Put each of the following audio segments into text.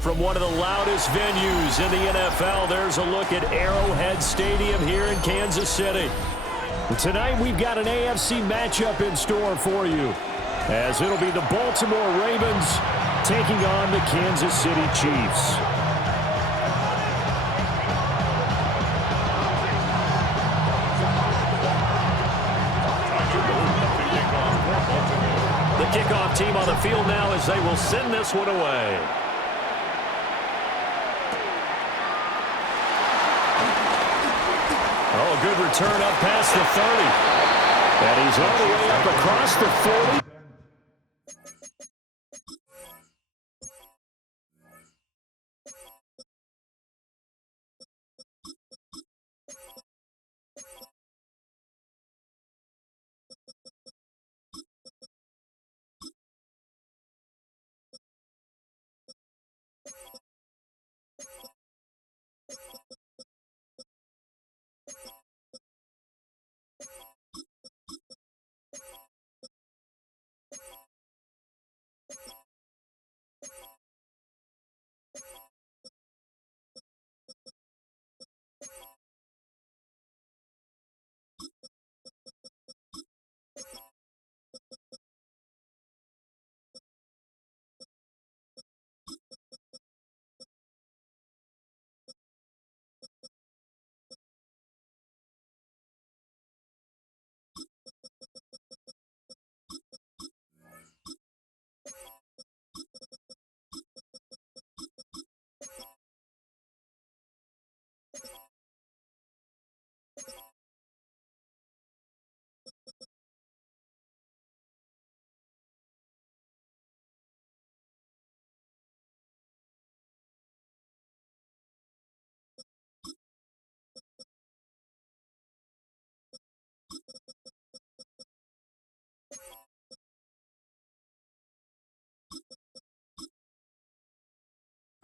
From one of the loudest venues in the NFL, there's a look at Arrowhead Stadium here in Kansas City. Tonight, we've got an AFC matchup in store for you, as it'll be the Baltimore Ravens taking on the Kansas City Chiefs. The kickoff team on the field now as they will send this one away. Oh, good return up past the 30. And he's all the way up across the 40.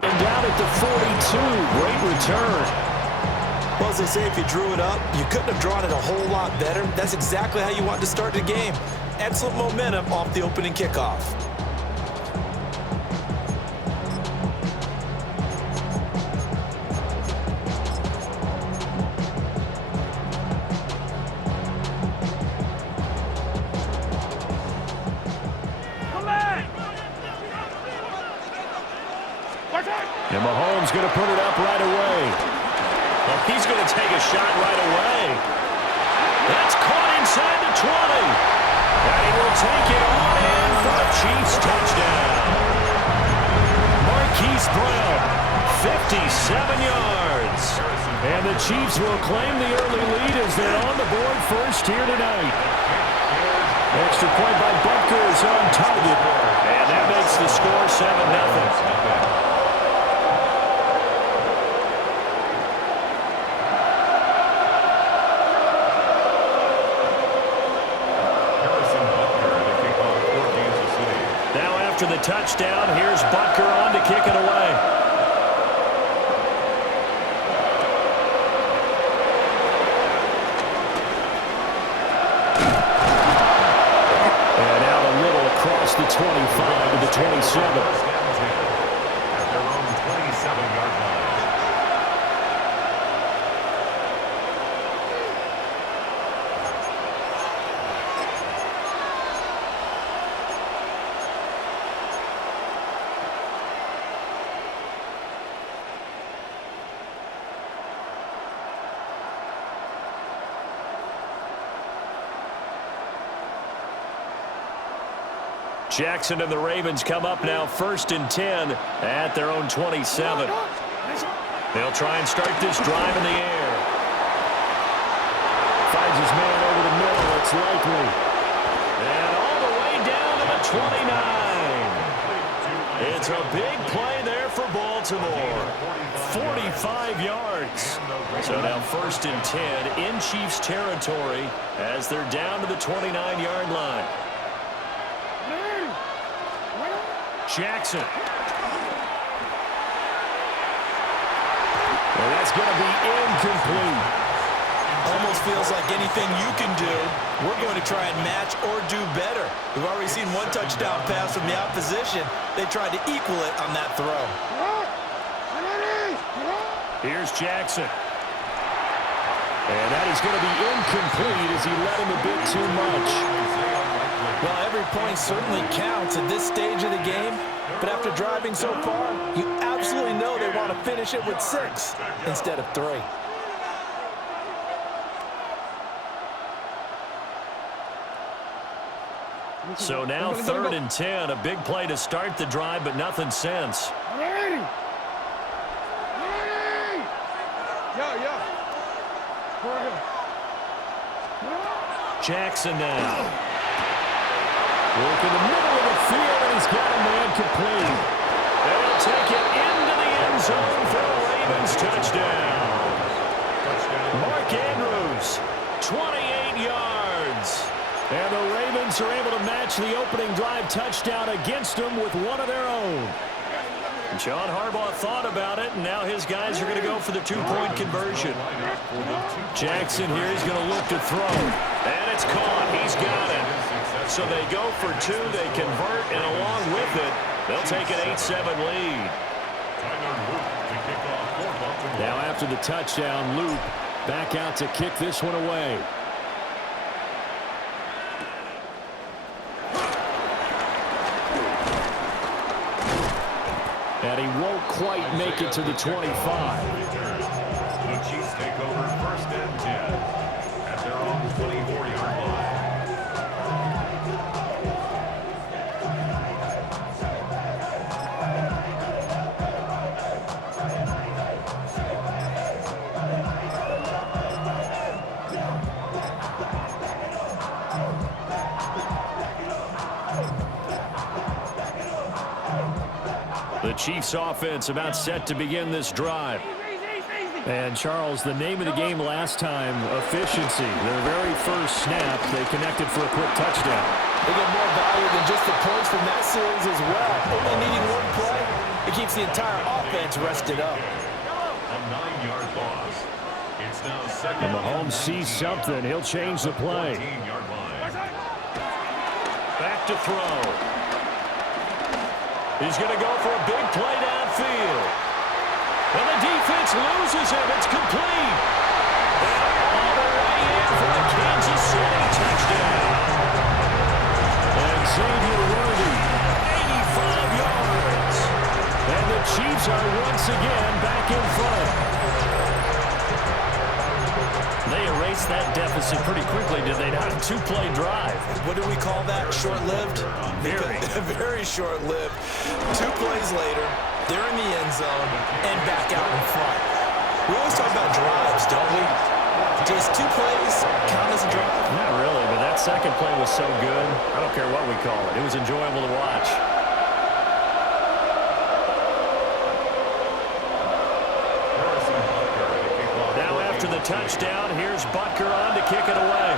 And down at the 42, great return. Well, as they say, if you drew it up, you couldn't have drawn it a whole lot better. That's exactly how you want to start the game. Excellent momentum off the opening kickoff. And Mahomes going to put it up right away. Well, he's going to take a shot right away. That's caught inside the 20. And he will take it on in for a Chiefs touchdown. Marquise Brown, 57 yards. And the Chiefs will claim the early lead as they're on the board first here tonight. Extra point by Butker is on target. And that makes the score 7-0. After the touchdown, here's Butker on to kick it away. And out a little across the 25 to the 27. At their own 27-yard line. Jackson and the Ravens come up now 1st and 10 at their own 27. They'll try and start this drive in the air. Finds his man over the middle. It's likely. And all the way down to the 29. It's a big play there for Baltimore. 45 yards. So now 1st and 10 in Chiefs territory as they're down to the 29-yard line. Jackson. And that's going to be incomplete. Almost feels like anything you can do, we're going to try and match or do better. We've already seen one touchdown pass from the opposition. They tried to equal it on that throw. Here's Jackson. And that is going to be incomplete as he let him a bit too much. Well, every point certainly counts at this stage of the game, but after driving so far, you absolutely know they want to finish it with 6 instead of 3. So now 3rd and 10, a big play to start the drive, but nothing since. Jackson now. Work in the middle of the field, and he's got a man complete. They'll take it into the end zone for a Ravens touchdown. Mark Andrews, 28 yards. And the Ravens are able to match the opening drive touchdown against them with one of their own. John Harbaugh thought about it, and now his guys are going to go for the 2-point conversion. Jackson here is going to look to throw. And it's caught. He's got it. So they go for 2. They convert, and along with it, they'll take an 8-7 lead. Now after the touchdown, Luke back out to kick this one away. And he won't quite make it to the 25. The Chiefs take over 1st and 10 at their own 24-yard line. The Chiefs offense about set to begin this drive. And Charles, the name of the game last time, efficiency. Their very first snap, they connected for a quick touchdown. They get more value than just the points from that series as well. Only needing one play, it keeps the entire offense rested up. A 9-yard loss. It's now 2nd. And Mahomes sees something. He'll change the play. 14-yard line. Back to throw. He's going to go for a big play downfield. And the defense loses him. It's complete. And all the way in for the Kansas City touchdown. And Xavier Worthy, 85 yards. And the Chiefs are once again back in front. They erased that deficit pretty quickly, did they not? A 2-play drive. What do we call that? Short-lived? Very. Very short-lived. 2 plays later, they're in the end zone and back out in front. We always talk about drives, don't we? Does 2 plays count as a drive? Not really, but that second play was so good. I don't care what we call it. It was enjoyable to watch. Now after the touchdown, here's Butker on to kick it away.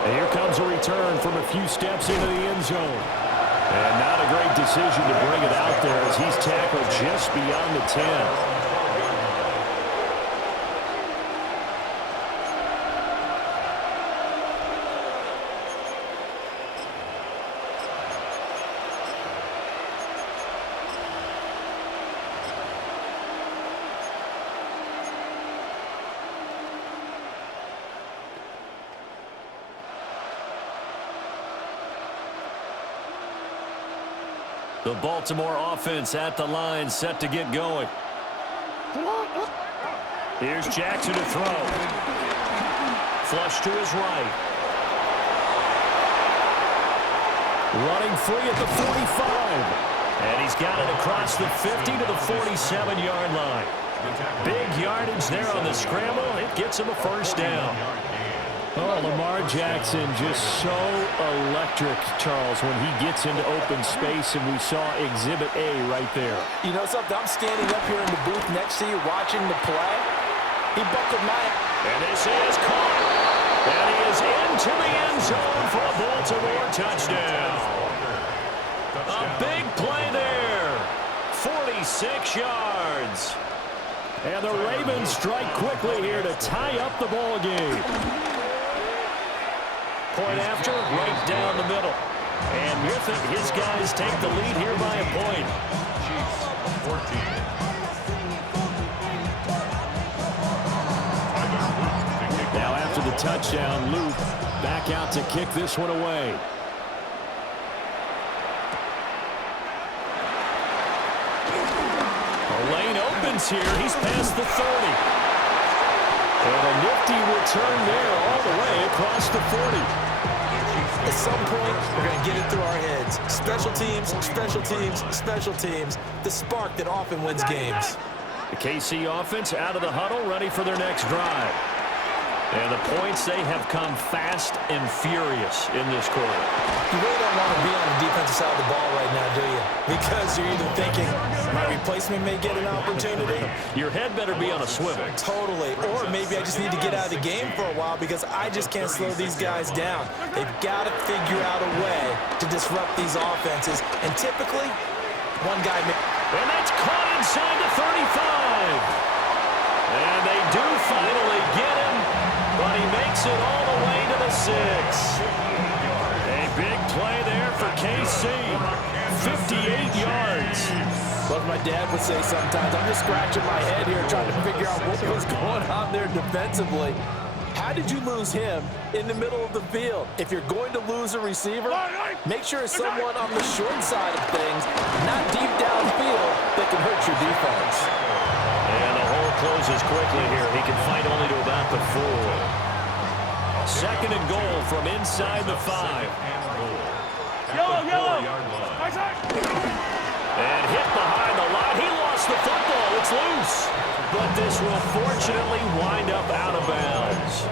And here comes a return from a few steps into the end zone. And not a great decision to bring it out there as he's tackled just beyond the 10. The Baltimore offense at the line, set to get going. Here's Jackson to throw. Flush to his right. Running free at the 45. And he's got it across the 50 to the 47-yard line. Big yardage there on the scramble. It gets him a first down. Oh, Lamar Jackson just so electric, Charles, when he gets into open space, and we saw Exhibit A right there. You know something? I'm standing up here in the booth next to you watching the play. He buckled my... And this is caught. And he is into the end zone for a Baltimore touchdown. A big play there. 46 yards. And the Ravens strike quickly here to tie up the ball game. Point after, right down the middle. And with it, his guys take the lead here by a point. Chiefs 14. Now after the touchdown, Luke back out to kick this one away. The lane opens here. He's past the 30. And a nifty return there all the way across the 40. At some point, we're going to get it through our heads. Special teams, special teams, special teams. The spark that often wins games. The KC offense out of the huddle, ready for their next drive. And the points, they have come fast and furious in this quarter. You really don't want to be on the defensive side of the ball right now, do you? Because you're either thinking, my replacement may get an opportunity. Your head better be on a swivel. Totally. Or maybe I just need to get out of the game for a while because I just can't slow these guys down. They've got to figure out a way to disrupt these offenses. And typically, one guy may... And that's caught inside the 35. And they do finally get him, but he makes it all the way to the 6. A big play there for KC. 58 yards. What my dad would say sometimes, I'm just scratching my head here trying to figure out what was going on there defensively. How did you lose him in the middle of the field? If you're going to lose a receiver, make sure it's someone on the short side of things, not deep downfield, that can hurt your defense. And the hole closes quickly here. He can fight only to about the 4. Second and goal from inside the 5. Yellow. And hit behind the line. He lost the football. It's loose. But this will fortunately wind up out of bounds.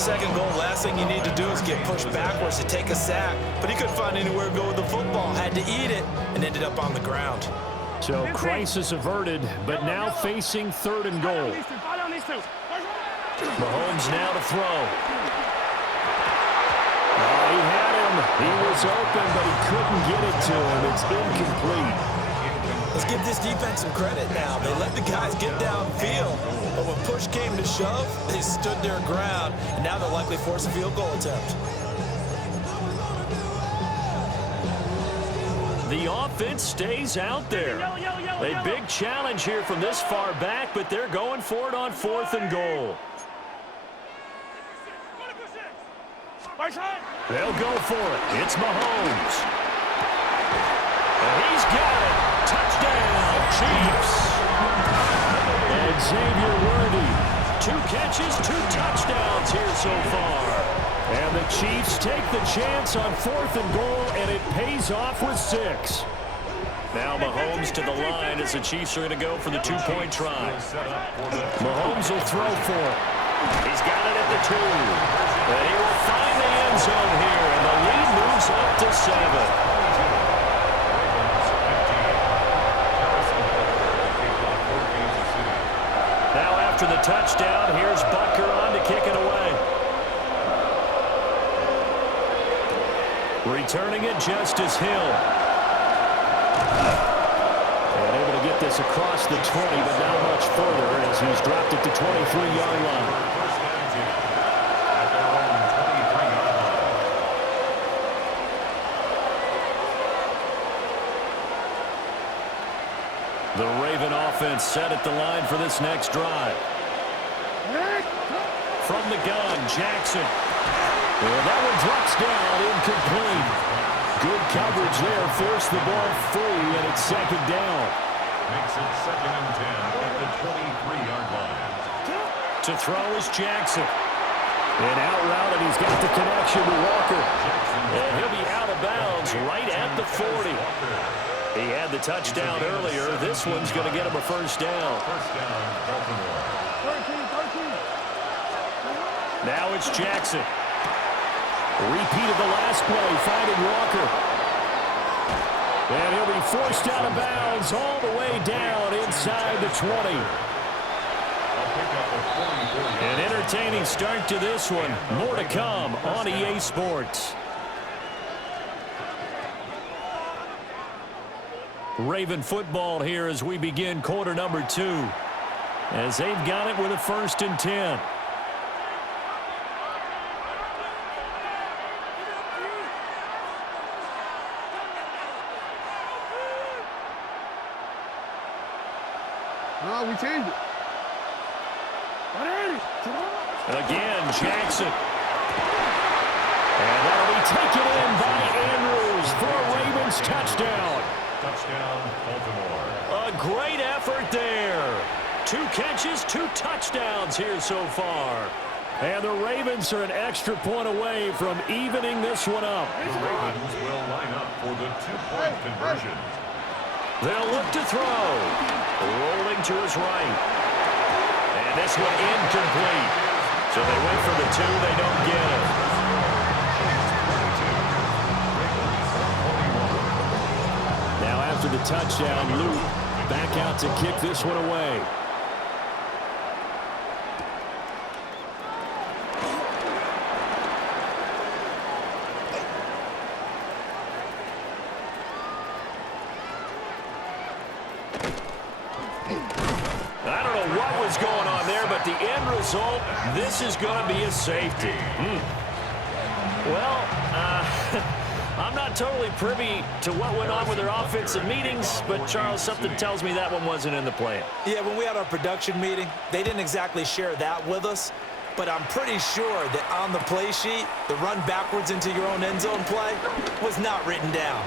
Second goal, last thing you need to do is get pushed backwards to take a sack. But he couldn't find anywhere to go with the football. Had to eat it and ended up on the ground. So crisis averted, but now facing third and goal. Mahomes now to throw. Oh, he had him. He was open, but he couldn't get it to him. It's incomplete. Let's give this defense some credit now. They let the guys get downfield, but when push came to shove, they stood their ground, and now they'll likely force a field goal attempt. The offense stays out there. A big challenge here from this far back, but they're going for it on fourth and goal. They'll go for it. It's Mahomes. And he's got it. Touchdown, Chiefs. And Xavier Worthy. 2 catches, 2 touchdowns here so far. And the Chiefs take the chance on fourth and goal, and it pays off with 6. Now Mahomes to the line as the Chiefs are going to go for the 2-point try. Mahomes will throw for it. He's got it at the 2. And he will find the end zone here, and the lead moves up to 7. Now after the touchdown, here's Butker on to kick it away. Returning it, Justice Hill. And able to get this across the 20, but not much further as he's dropped it to 23-yard line. The Raven offense set at the line for this next drive. From the gun, Jackson. And that one drops down, incomplete. Good coverage there, forced the ball free, and it's second down. Makes it 2nd and 10 at the 23-yard line. To throw is Jackson. And out route, and he's got the connection to Walker. And he'll be out of bounds bounds right at the 40. He had the touchdown earlier. This one's going to get him a first down. First down, Baltimore. 13. Now it's Jackson. Repeat of the last play, finding Walker. And he'll be forced out of bounds all the way down inside the 20. An entertaining start to this one. More to come on EA Sports. Raven football here as we begin quarter number 2. As they've got it with a 1st and 10. No, we changed it. Again, Jackson. And that'll be taken in by Andrews for a Ravens touchdown. Touchdown, Baltimore. A great effort there. 2 catches, 2 touchdowns here so far. And the Ravens are an extra point away from evening this one up. The Ravens will line up for the 2-point conversion. They'll look to throw. Rolling to his right. And this one incomplete. So they went for the 2. They don't get it. Now after the touchdown, Luke back out to kick this one away. I don't know what was going on there, but the end result, this is going to be a safety. Well, I'm not totally privy to what went on with their offensive meetings, but, Charles, something tells me that one wasn't in the plan. Yeah, when we had our production meeting, they didn't exactly share that with us, but I'm pretty sure that on the play sheet, the run backwards into your own end zone play was not written down.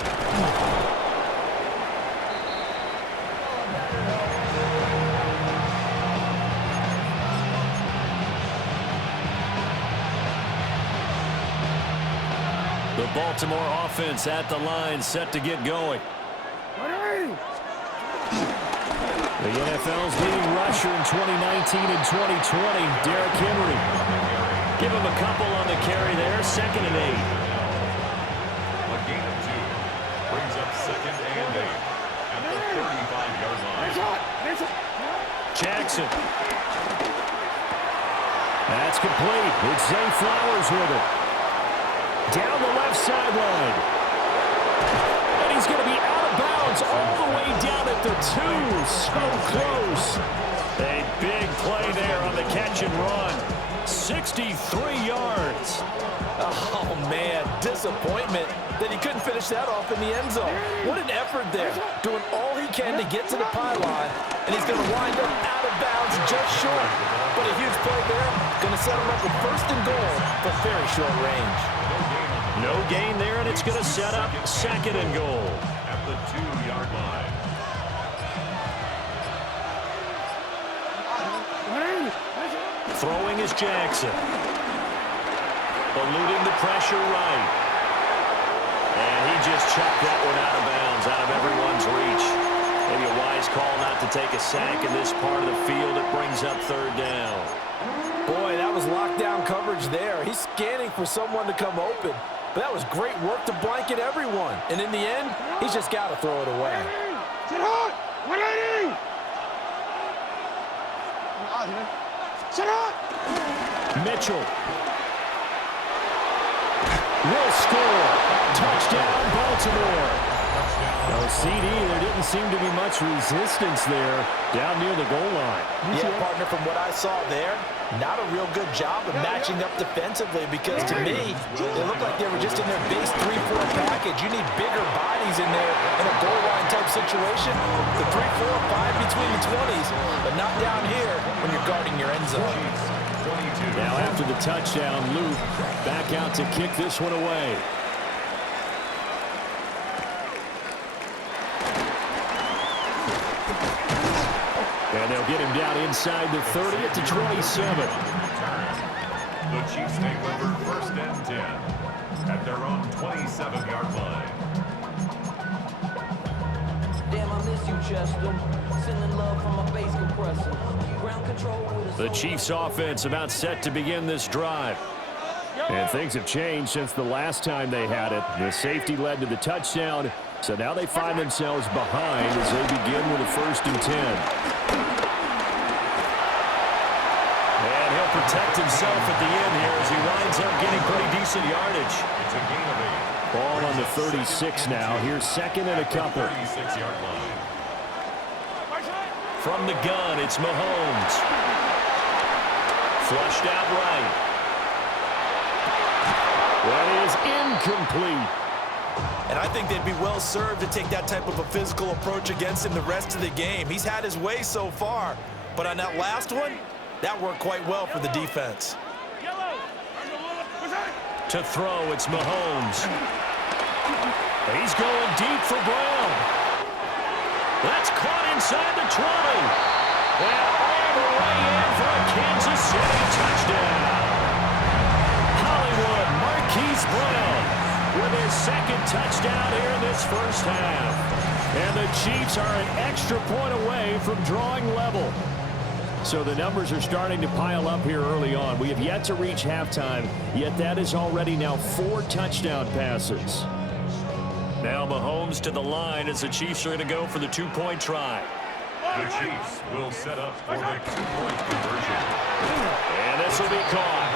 The Baltimore offense at the line, set to get going. The NFL's leading rusher in 2019 and 2020, Derrick Henry. Give him a couple on the carry there, 2nd and 8. A gain of 2 brings up 2nd and 8 at the 35-yard line. Jackson. That's complete. It's Zay Flowers with it. Down the left sideline. And he's going to be out of bounds all the way down at the 2. So close. A big play there on the catch and run. 63 yards. Oh, man, disappointment that he couldn't finish that off in the end zone. What an effort there, doing all he can to get to the pylon, and he's going to wind up out of bounds just short. But a huge play there, going to set him up with 1st and goal, but very short range. No gain there, and it's going to set up 2nd and goal. At the 2-yard line. Throwing is Jackson. Eluding the pressure right. And he just chucked that one out of bounds, out of everyone's reach. Maybe a wise call not to take a sack in this part of the field. It brings up 3rd down. Boy, that was lockdown coverage there. He's scanning for someone to come open. But that was great work to blanket everyone. And in the end, he's just got to throw it away. Sit hot! 180! Sit hot! Mitchell. Will score. Touchdown, Baltimore. No, CD, there didn't seem to be much resistance there down near the goal line. Yeah, partner, from what I saw there, not a real good job of matching up defensively, because to me, they looked like they were just in their base 3-4 package. You need bigger bodies in there in a goal line type situation. The 3-4-5 between the 20s, but not down here when you're guarding your end zone. Now after the touchdown, Luke back out to kick this one away. And they'll get him down inside the 30 at the 27. The Chiefs take over 1st and 10 at their own 27-yard line. The Chiefs offense about set to begin this drive. And things have changed since the last time they had it. The safety led to the touchdown, so now they find themselves behind as they begin with a 1st and 10. And he'll protect himself at the end here as he winds up getting pretty decent yardage. It's a gain of 8. Ball on the 36 now. Here's 2nd and a couple. 36-yard line. From the gun, it's Mahomes. Flushed out right. That is incomplete. And I think they'd be well served to take that type of a physical approach against him the rest of the game. He's had his way so far, but on that last one, that worked quite well for the defense. To throw, it's Mahomes. He's going deep for Brown. That's caught inside the 20. And all the way in for a Kansas City touchdown. Hollywood Marquise Brown with his 2nd touchdown here in this first half. And the Chiefs are an extra point away from drawing level. So the numbers are starting to pile up here early on. We have yet to reach halftime, yet that is already now 4 touchdown passes. Now Mahomes to the line as the Chiefs are going to go for the 2-point try. The Chiefs will set up for the 2-point conversion. And this will be caught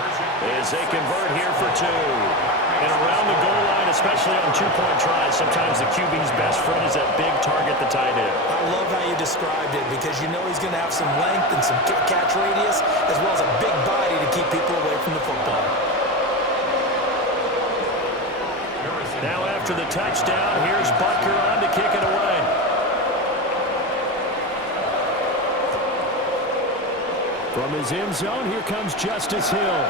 as they convert here for 2. And around the goal line, especially on 2-point tries, sometimes the QB's best friend is that big target, the tight end. I love how you described it because you know he's going to have some length and some catch radius as well as a big body to keep people away from the football. Now after the touchdown, here's Butker on to kick it away. From his end zone, here comes Justice Hill.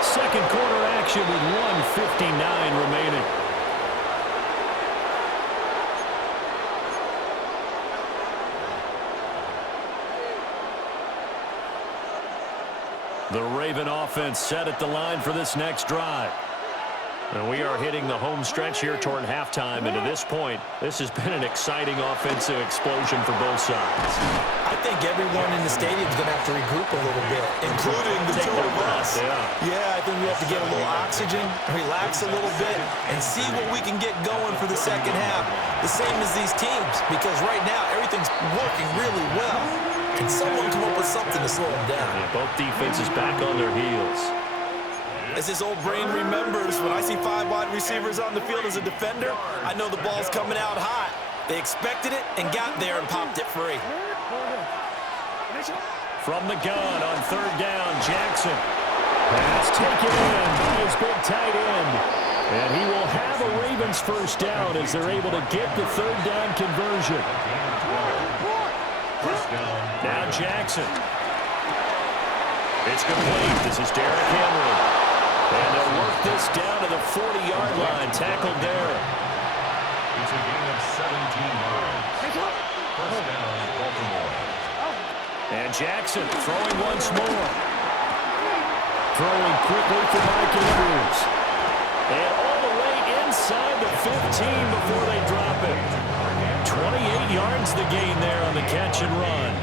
2nd quarter action with 1:59 remaining. The Raven offense set at the line for this next drive. And we are hitting the home stretch here toward halftime. And to this point, this has been an exciting offensive explosion for both sides. I think everyone in the stadium is going to have to regroup a little bit, including the two of us. Yeah, I think we have to get a little oxygen, relax a little bit, and see what we can get going for the second half. The same as these teams, because right now everything's working really well. Can someone come up with something to slow them down? Yeah, both defenses back on their heels. As his old brain remembers, when I see 5 wide receivers on the field as a defender, I know the ball's coming out hot. They expected it and got there and popped it free. From the gun on 3rd down, Jackson. Pass taken in by his big tight end. And he will have a Ravens 1st down as they're able to get the 3rd down conversion. Now Jackson. It's complete. This is Derrick Henry. And they'll work this down to the 40-yard line. Tackled there. It's a gain of 17 yards. 1st down, Baltimore. And Jackson throwing once more. Throwing quickly for Mike Andrews. And all the way inside the 15 before they drop it. 28 yards the gain there on the catch and run.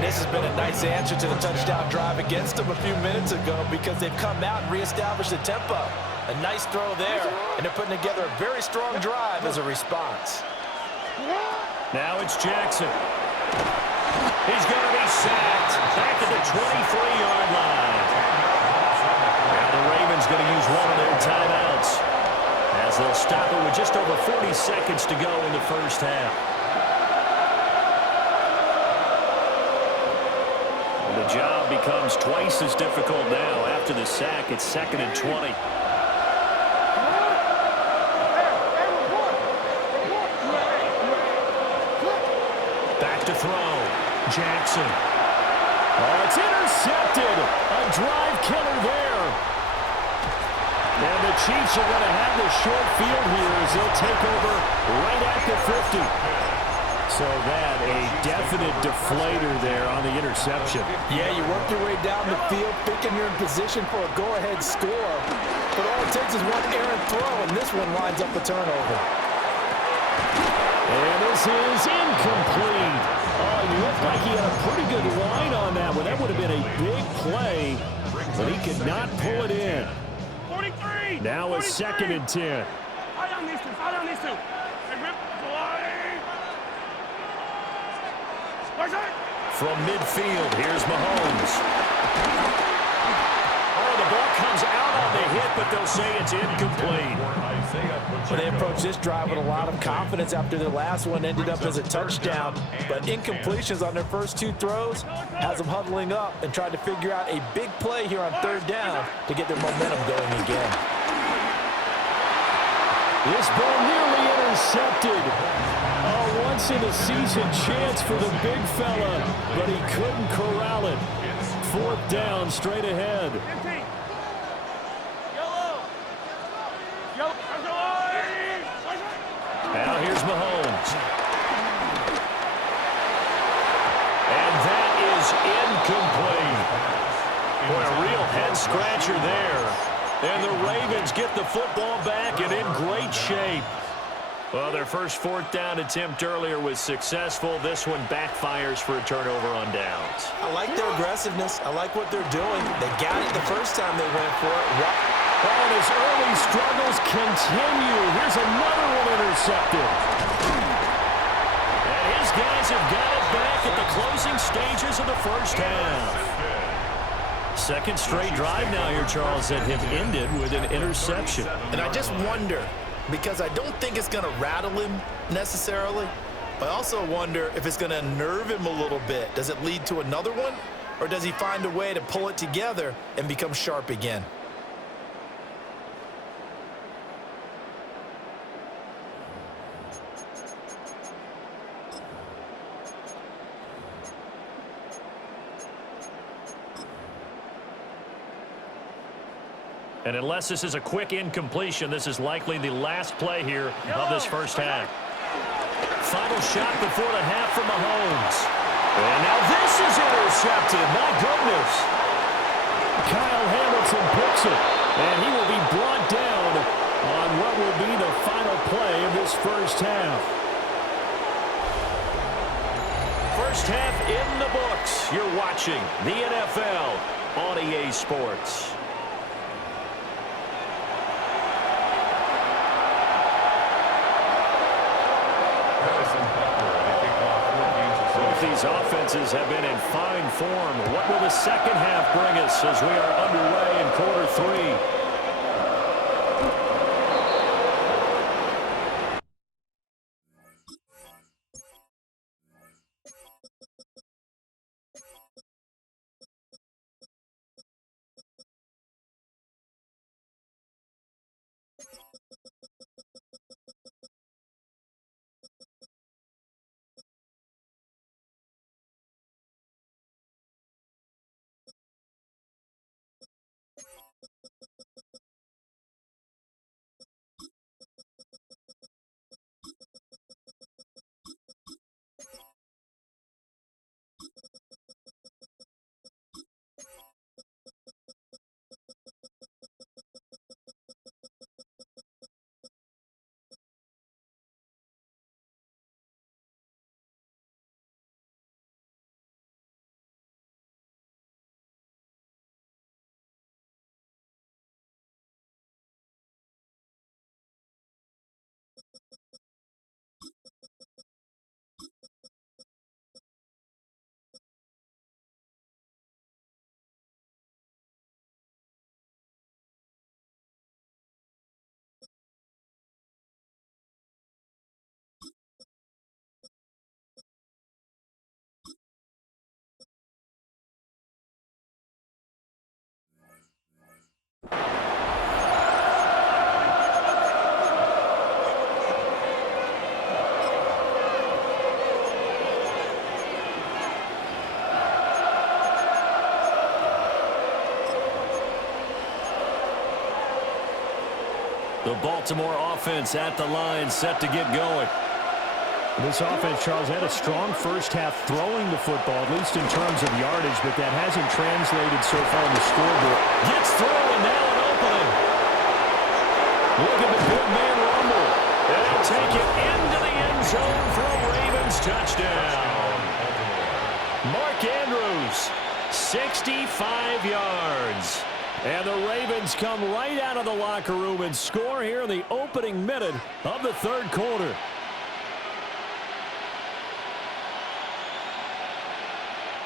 This has been a nice answer to the touchdown drive against them a few minutes ago because they've come out and reestablished the tempo. A nice throw there, and they're putting together a very strong drive as a response. Now it's Jackson. He's going to be sacked back at the 23-yard line. Now the Ravens going to use one of their timeouts as they'll stop it with just over 40 seconds to go in the first half. The job becomes twice as difficult now. After the sack, it's 2nd and 20. Back to throw. Jackson. Oh, it's intercepted. A drive killer there. And the Chiefs are going to have the short field here as they'll take over right at the 50. So that, a definite deflator there on the interception. Yeah, you work your way down the field thinking you're in position for a go-ahead score. But all it takes is one errant throw, and this one lines up a turnover. And this is incomplete. Oh, he looked like he had a pretty good line on that one. That would have been a big play, but he could not pull it in. 43. Now a 2nd and 10. Fight on these two. Fight on these two. Hey, rip. From midfield, here's Mahomes. Oh, the ball comes out on the hit, but they'll say it's incomplete. Well, they approached this drive with a lot of confidence after their last one ended up as a touchdown. But incompletions on their first 2 throws has them huddling up and trying to figure out a big play here on 3rd down to get their momentum going again. This ball nearly intercepted. A once-in-a-season chance for the big fella, but he couldn't corral it. 4th down, straight ahead. Now here's Mahomes. And that is incomplete. Boy, a real head-scratcher there. And the Ravens get the football back and in great shape. Well, their first 4th down attempt earlier was successful. This one backfires for a turnover on downs. I like their aggressiveness. I like what they're doing. They got it the first time they went for it. And his early struggles continue. Here's another one intercepted. And his guys have got it back at the closing stages of the first half. 2nd straight drive now here, Charles, that have ended with an interception. And I just wonder, because I don't think it's going to rattle him necessarily, but I also wonder if it's going to unnerve him a little bit. Does it lead to another one, or does he find a way to pull it together and become sharp again? And unless this is a quick incompletion, this is likely the last play here of this first half. Final shot before the half from Mahomes. And now this is intercepted. My goodness. Kyle Hamilton picks it. And he will be brought down on what will be the final play of this first half. First half in the books. You're watching the NFL on EA Sports. These offenses have been in fine form. What will the second half bring us as we are underway in quarter 3? The Baltimore offense at the line, set to get going. This offense, Charles, had a strong first half throwing the football, at least in terms of yardage, but that hasn't translated so far on the scoreboard. Gets through, and now an opening. Look at the big man rumble. And He'll take it into the end zone for a Ravens touchdown. Mark Andrews, 65 yards. And the Ravens come right out of the locker room and score here in the opening minute of the third quarter.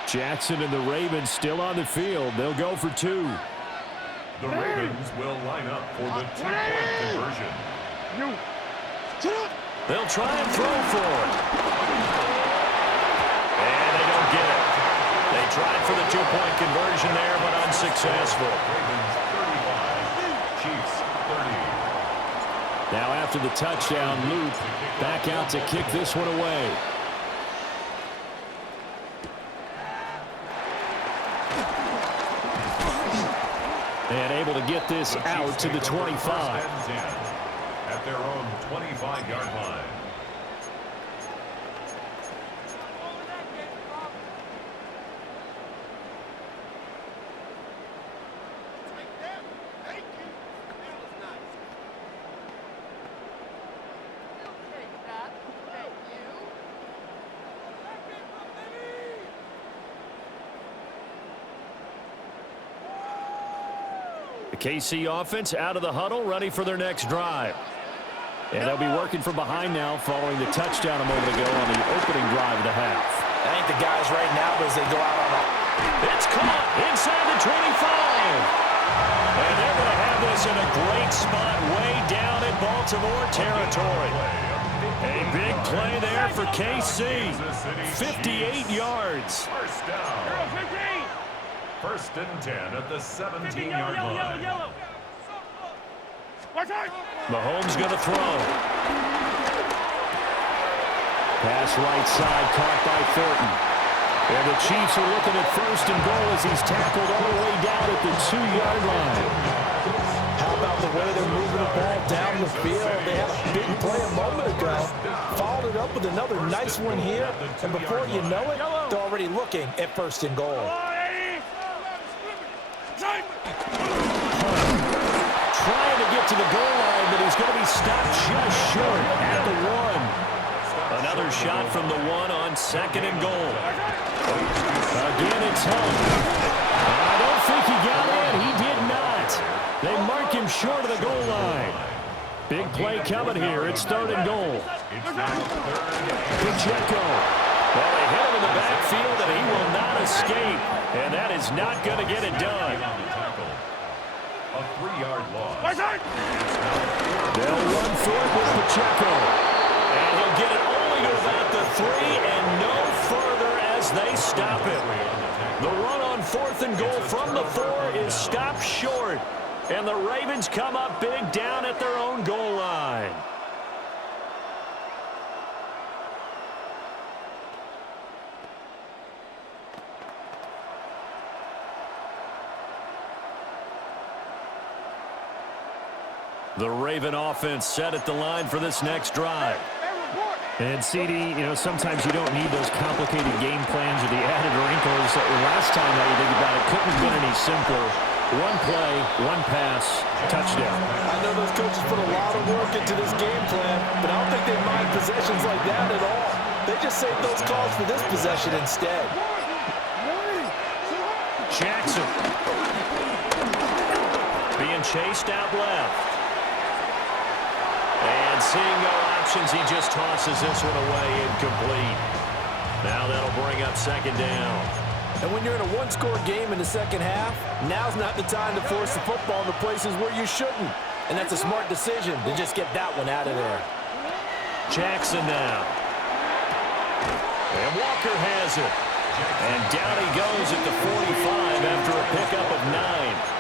Jackson and the Ravens still on the field. They'll go for two. The Ravens will line up for the two-point conversion. They'll try and throw for it. And they don't get it. They tried for the two-point conversion there, but unsuccessful. Ravens 35, Chiefs 30. Now after the touchdown, Luke back out to kick this one away. And able to get this out to the 25. At their own 25-yard line. The KC offense out of the huddle, ready for their next drive. And they'll be working from behind now following the touchdown a moment ago on the opening drive of the half. That ain't the guys right now, but as they go out on It's caught inside the 25. And they're going to have this in a great spot way down in Baltimore territory. A big play there for KC. 58 yards. First down. First and 10 at the 17-yard line. Mahomes going to throw. Pass right side caught by Thornton. And the Chiefs are looking at first and goal as he's tackled all the way down at the 2-yard line. how about the way they're moving the ball down the field? They had a big play a moment ago. Followed it up with another nice one here. And before you know it, they're already looking at first and goal. Trying to get to the goal line, but he's going to be stopped just short at the 1. Another shot from the 1 on second and goal. Again, it's Hunt. I don't think he got in. He did not. They mark him short of the goal line. Big play coming here. It's third and goal. Pacheco. Well, they hit him in the backfield, and he will not escape. And that is not going to get it done. A 3-yard loss. They'll run for it with Pacheco. And he'll get it only to about the 3 and no further as they stop it. The run on fourth and goal from the 4 is stopped short. And the Ravens come up big down at their own goal line. The Raven offense set at the line for this next drive. And, CD, sometimes you don't need those complicated game plans or the added wrinkles. Last time, now you think about it, couldn't have been any simpler. One play, one pass, touchdown. I know those coaches put a lot of work into this game plan, but I don't think they mind possessions like that at all. They just save those calls for this possession instead. Jackson. Being chased out left. And seeing no options, he just tosses this one away incomplete. Now that'll bring up second down. And when you're in a one-score game in the second half, now's not the time to force the football in the places where you shouldn't. And that's a smart decision to just get that one out of there. Jackson now. And Walker has it. And down he goes at the 45 after a pickup of 9.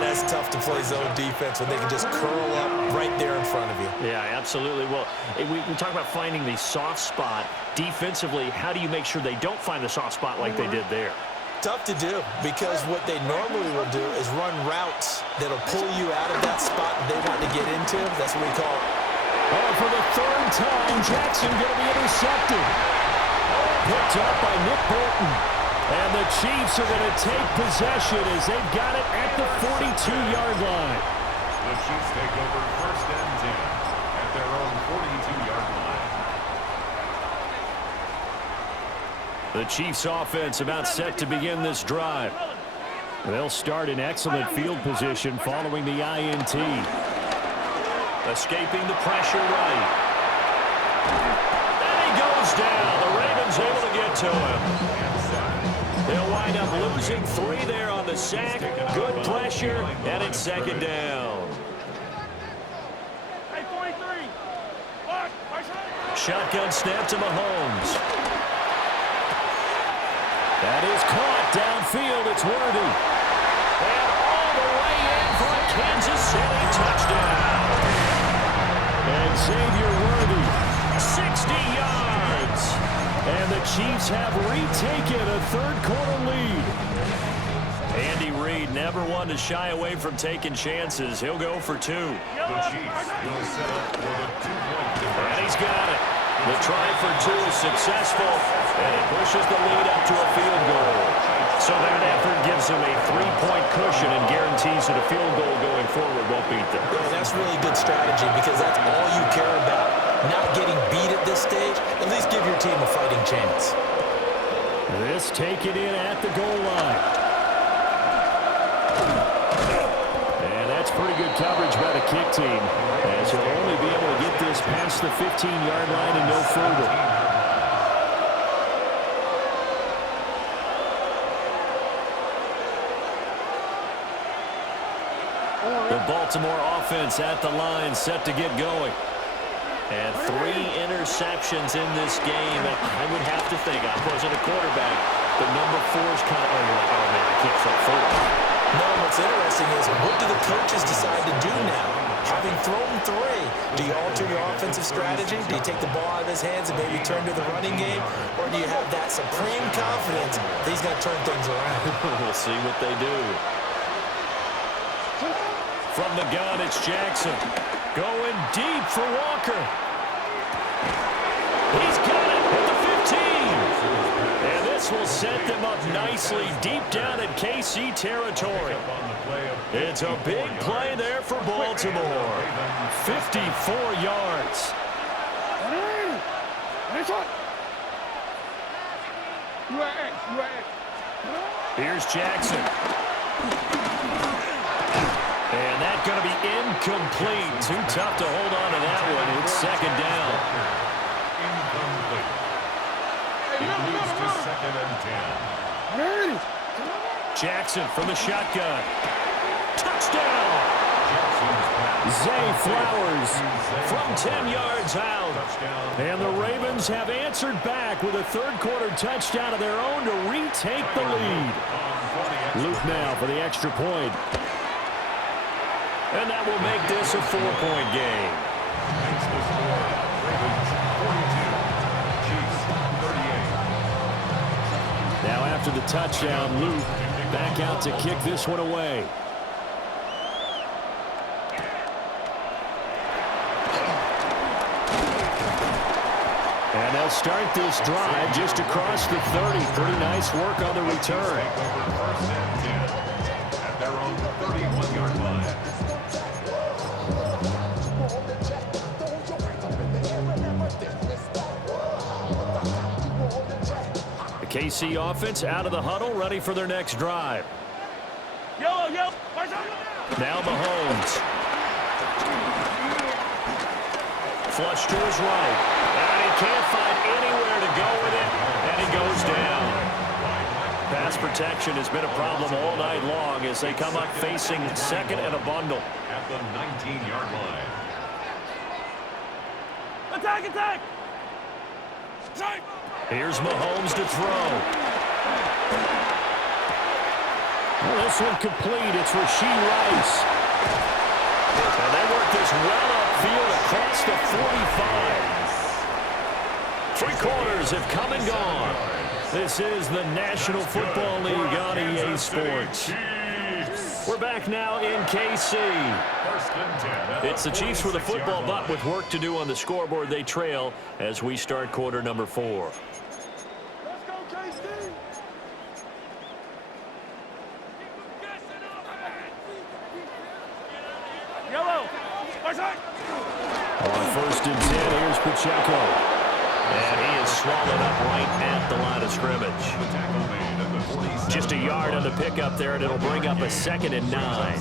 That's tough to play zone defense when they can just curl up right there in front of you. Yeah, absolutely. Well, we talk about finding the soft spot. Defensively, how do you make sure they don't find the soft spot like they did there? Tough to do, because what they normally will do is run routes that'll pull you out of that spot that they want to get into. That's what we call it. Oh, for the third time, Jackson going to be intercepted. Picked up by Nick Bolton. And the Chiefs are going to take possession as they've got it at the 42-yard line. The Chiefs take over first and 10 at their The Chiefs offense about set to begin this drive. They'll start in excellent field position following the INT. Escaping the pressure right. And he goes down. The Ravens able to get to him. They'll wind up losing 3 there on the sack. Good pressure, and it's second down. Hey, 43. What? Shotgun snap to Mahomes. That is caught downfield. It's Worthy. And all the way in for a Kansas City touchdown. And Xavier Worthy, 60 yards. And the Chiefs have retaken a third-quarter lead. Andy Reid never one to shy away from taking chances. He'll go for 2. The Chiefs will set up for the 2-point conversion. And he's got it. The try for 2 is successful, and it pushes the lead up to a field goal. So that effort gives them a 3-point cushion and guarantees that a field goal going forward won't beat them. Yeah, that's really good strategy because that's all you care about. Not getting beat at this stage, at least give your team a fighting chance. This taken in at the goal line. And that's pretty good coverage by the kick team, as he'll only be able to get this past the 15-yard line and no further. The Baltimore offense at the line, set to get going. And 3 interceptions in this game. And I would have to think, I wasn't a quarterback, but number 4 is kind of, oh man, I can't flip forward. No, what's interesting is what do the coaches decide to do now? Having thrown 3, do you alter your offensive strategy? Do you take the ball out of his hands and maybe turn to the running game? Or do you have that supreme confidence that he's going to turn things around? We'll see what they do. From the gun, it's Jackson. Going deep for Walker. He's got it at the 15. And this will set them up nicely deep down in KC territory. It's a big play there for Baltimore. 54 yards. Here's Jackson. And that's going to be incomplete. Too tough to hold on to that one. It's second down. Incomplete. It moves to 2nd and 10. Jackson from the shotgun. Touchdown! Zay Flowers from 10 yards out. And the Ravens have answered back with a third-quarter touchdown of their own to retake the lead. Luke now for the extra point. And that will make this a 4-point game. Makes the score. Ravens 42. Chiefs 38. Now after the touchdown, Luke back out to kick this one away. And they'll start this drive just across the 30. Pretty nice work on the return. Take over 1st and 10 at their own 31-yard line. The KC offense out of the huddle, ready for their next drive. Yo. Now Mahomes. Flush to his right. And he can't find anywhere to go with it. And he goes down. Pass protection has been a problem all night long as they come up facing 2nd and a bundle. At the 19-yard line. Attack! Here's Mahomes to throw. Well, this one complete. It's Rashee Rice. And they work this well upfield across the 45. 3 quarters have come and gone. This is the National Football League on EA Sports. We're back now in KC. 1st and 10. It's the Chiefs with a football, but with work to do on the scoreboard, they trail as we start quarter number 4. Let's go, KC! Yellow! On 1st and 10, here's Pacheco. And he is swallowed up right at the line of scrimmage. Just a yard on the pickup there, and it'll bring up a 2nd and 9.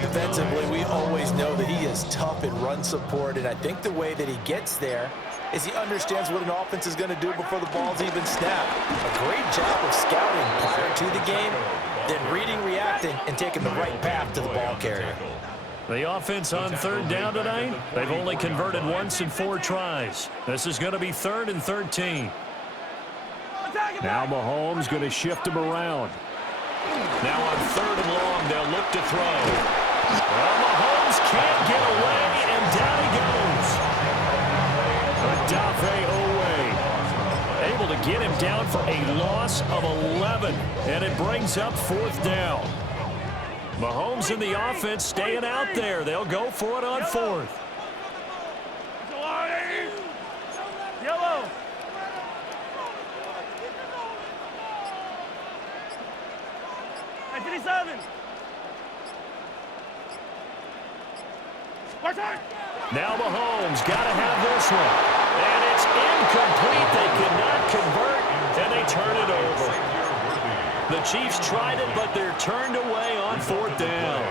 Defensively, we always know that he is tough in run support, and I think the way that he gets there is he understands what an offense is going to do before the ball's even snapped. A great job of scouting prior to the game, then reading, reacting, and taking the right path to the ball carrier. The offense on 3rd down tonight, they've only converted once in 4 tries. This is going to be 3rd and 13. Now Mahomes going to shift him around. Now on 3rd and long, they'll look to throw. Well, Mahomes can't get away, and down he goes. Odafe Owe able to get him down for a loss of 11, and it brings up 4th down. Mahomes and the offense staying out there. They'll go for it on 4th. Yellow. Now Mahomes got to have this one. And it's incomplete. They could not convert, and they turn it over. The Chiefs tried it, but they're turned away on 4th down.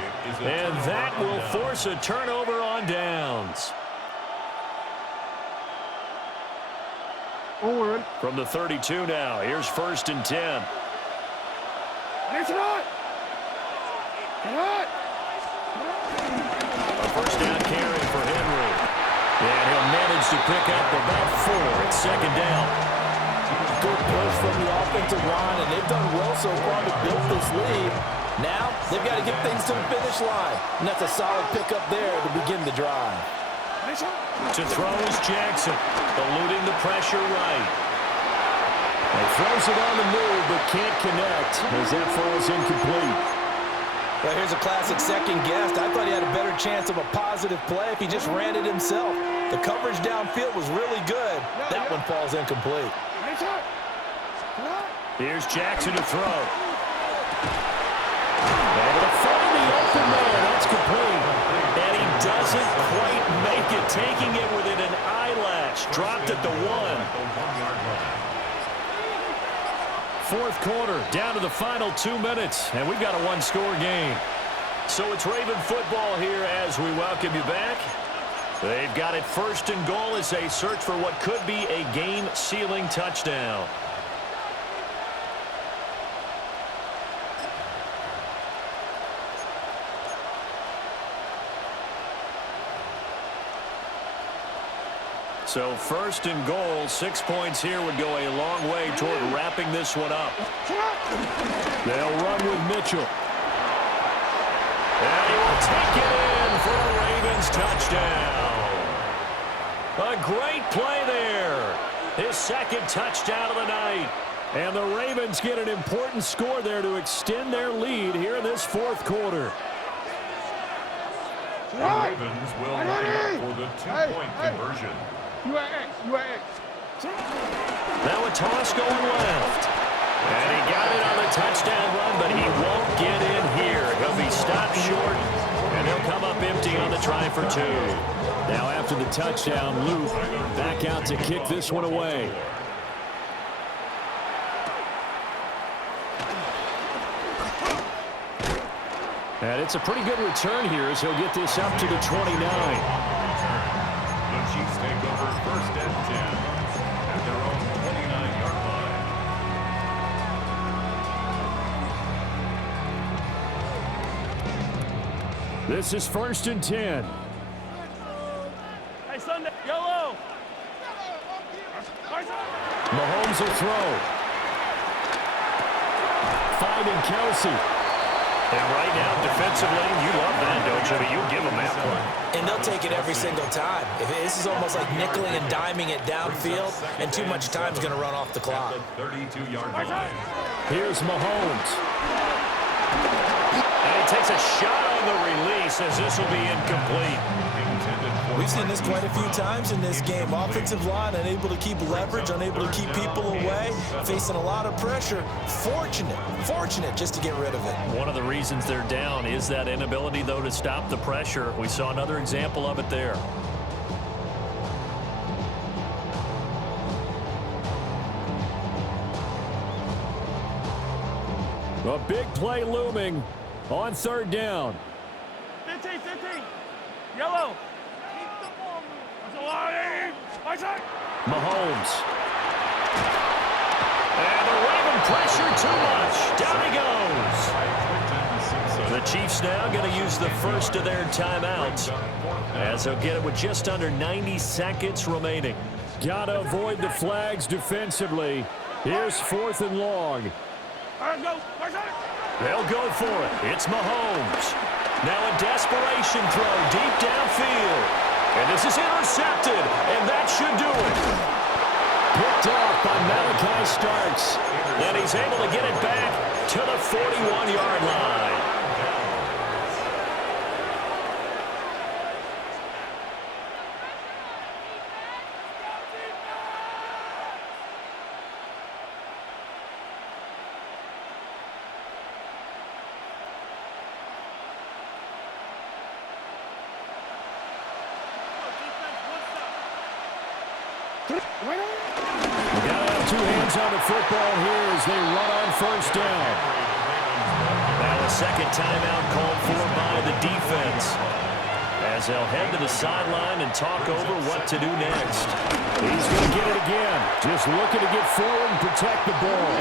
And that will force a turnover on downs. Forward. From the 32 now, here's 1st and 10. It's not. A 1st down carry for Henry. And he'll manage to pick up about 4 at 2nd down. Good push from the offensive line, and they've done well so far to build this lead. Now, they've got to get things to the finish line. And that's a solid pickup there to begin the drive. To throw is Jackson, eluding the pressure right. He throws it on the move, but can't connect as that falls incomplete. Well, here's a classic second guess. I thought he had a better chance of a positive play if he just ran it himself. The coverage downfield was really good. That one falls incomplete. Here's Jackson to throw. Able to find the open man. That's complete. And he doesn't quite make it, taking it within an eyelash. Dropped at the 1. 4th quarter, down to the final 2 minutes, and we've got a 1-score game. So it's Raven football here as we welcome you back. They've got it 1st and goal as they search for what could be a game-sealing touchdown. So 1st and goal, 6 points here would go a long way toward wrapping this one up. They'll run with Mitchell. And he will take it in for a Ravens touchdown. A great play there. His 2nd touchdown of the night. And the Ravens get an important score there to extend their lead here in this 4th quarter. The Ravens will line up for the 2-point conversion. You are X. Now a toss going left. And he got it on the touchdown run, but he won't get in here. He'll be stopped short, and he'll come up empty on the try for 2. Now after the touchdown, Luke back out to kick this one away. And it's a pretty good return here as he'll get this up to the 29. The Chiefs take over 1st and 10 at their own 29-yard line. This is 1st and 10. Hey, Sunday. Yellow. Mahomes will throw. Finding Kelsey. And right now, defensively, you love that, don't you? You give them that one. And they'll take it every single time. This is almost like nickeling and diming it downfield, and too much time is going to run off the clock. 32-yard line. Here's Mahomes. And he takes a shot on the release as this will be incomplete. We've seen this quite a few times in this game. Offensive line unable to keep leverage, unable to keep people away, facing a lot of pressure. Fortunate just to get rid of it. One of the reasons they're down is that inability, though, to stop the pressure. We saw another example of it there. A big play looming on third down. 15. Yellow. Mahomes. And they're waving pressure too much. Down he goes. The Chiefs now going to use the first of their timeouts, as they'll get it with just under 90 seconds remaining. Got to avoid the flags defensively. Here's 4th and long. They'll go for it. It's Mahomes. Now a desperation throw deep downfield. And this is intercepted, and that should do it. Picked off by Malachi Starks. And he's able to get it back to the 41-yard line. We gotta have two hands on the football here as they run on first down. Now a second timeout called for by the defense, as they'll head to the sideline and talk over what to do next. He's going to get it again. Just looking to get forward and protect the ball.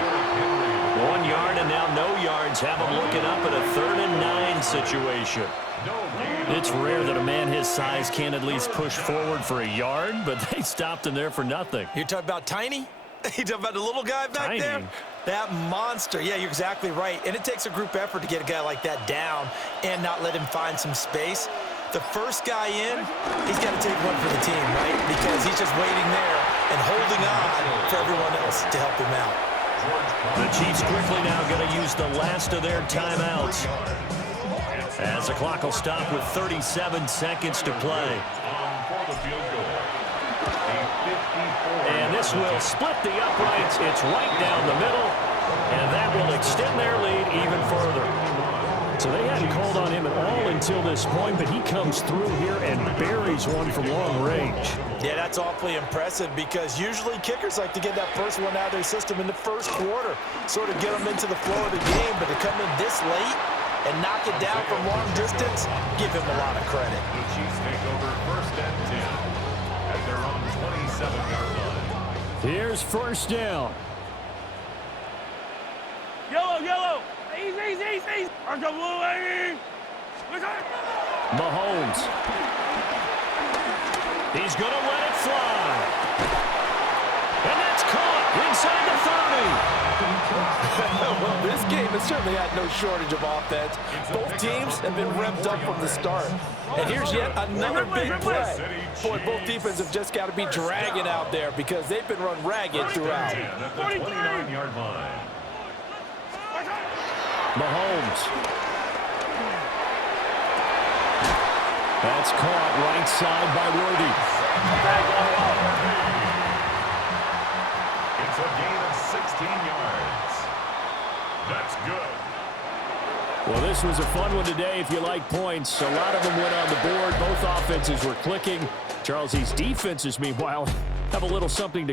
1 yard and now no yards. Have him looking up at a 3rd and 9 situation. It's rare that a man his size can't at least push forward for a yard, but they stopped him there for nothing. You're talking about Tiny? You're talking about the little guy back there? That monster. Yeah, you're exactly right. And it takes a group effort to get a guy like that down and not let him find some space. The first guy in, he's got to take one for the team, right? Because he's just waiting there and holding on for everyone else to help him out. The Chiefs quickly now going to use the last of their timeouts, as the clock will stop with 37 seconds to play. And this will split the uprights. It's right down the middle, and that will extend their lead even further. So they hadn't called on him at all until this point, but he comes through here and buries one from long range. Yeah, that's awfully impressive, because usually kickers like to get that first one out of their system in the first quarter, sort of get them into the flow of the game, but to come in this late and knock it down from long distance, give him a lot of credit. The Chiefs take over 1st and 10 at their own 27-yard line. Here's first down. Yellow. Easy. Mahomes. He's going to let it fly. And that's caught inside the 30. Well, this game has certainly had no shortage of offense. Both teams have been revved up from the start. And here's yet another big play. Boy, both defenses have just got to be dragging out there, because they've been run ragged throughout. At the 29-yard line. Mahomes. That's caught right side by Worthy. It's a gain of 16 yards. That's good. Well, this was a fun one today if you like points. A lot of them went on the board. Both offenses were clicking. Charles, these defenses, meanwhile, have a little something to